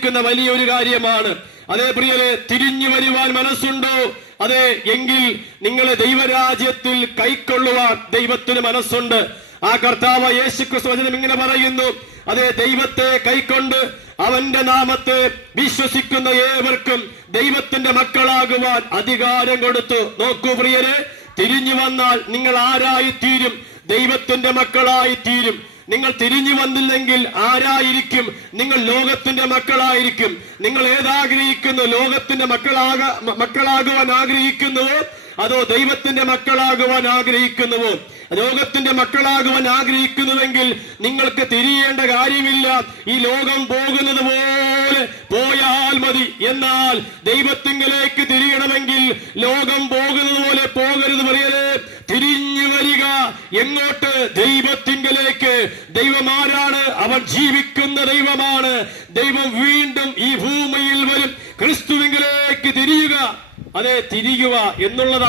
ചോദിക്കുന്ന വലിയൊരു കാര്യമാണ്. അതേ പ്രിയരെ, തിരിഞ്ഞു വരുവാൻ മനസ്സുണ്ടോ? അതെ എങ്കിൽ നിങ്ങളെ ദൈവരാജ്യത്തിൽ കൈക്കൊള്ളുവാൻ ദൈവത്തിന് മനസ്സുണ്ട്. ആ കർത്താവ് യേശുക്രിസ്തു വചനം ഇങ്ങനെ പറയുന്നു, അതേ ദൈവത്തെ കൈക്കൊണ്ട് അവന്റെ നാമത്തെ വിശ്വസിക്കുന്ന ഏവർക്കും ദൈവത്തിന്റെ മക്കളാകുവാൻ അധികാരം കൊടുത്തു. നോക്കൂ പ്രിയരെ, തിരിഞ്ഞു വന്നാൽ നിങ്ങൾ ആരായി തീരും? ദൈവത്തിന്റെ മക്കളായി തീരും. നിങ്ങൾ തിരിഞ്ഞു വന്നില്ലെങ്കിൽ ആരായിരിക്കും? നിങ്ങൾ ലോകത്തിന്റെ മക്കളായിരിക്കും. നിങ്ങൾ ഏതാഗ്രഹിക്കുന്നു? ലോകത്തിന്റെ മക്കളാകുവാൻ ആഗ്രഹിക്കുന്നുവോ അതോ ദൈവത്തിന്റെ മക്കളാകുവാൻ ആഗ്രഹിക്കുന്നുവോ? ലോകത്തിന്റെ മക്കളാകുവാൻ ആഗ്രഹിക്കുന്നുവെങ്കിൽ നിങ്ങൾക്ക് തിരിയേണ്ട കാര്യമില്ല. ഈ ലോകം പോകുന്നത് പോലെ പോയാൽ മതി. എന്നാൽ ദൈവത്തിങ്കലേക്ക് തിരിയണമെങ്കിൽ ലോകം പോകുന്നത് പോലെ പോകരുത്. പറയലേ, തിരിഞ്ഞു വരിക. എങ്ങോട്ട്? ദൈവത്തിങ്കലേക്ക്. ദൈവം ആരാണ്? അവൻ ജീവിക്കുന്ന ദൈവമാണ്. ദൈവം വീണ്ടും ഈ ഭൂമിയിൽ വരും. ക്രിസ്തുവിങ്കലേക്ക് തിരിയുക. അതെ, തിരിയുക എന്നുള്ളതാണ്.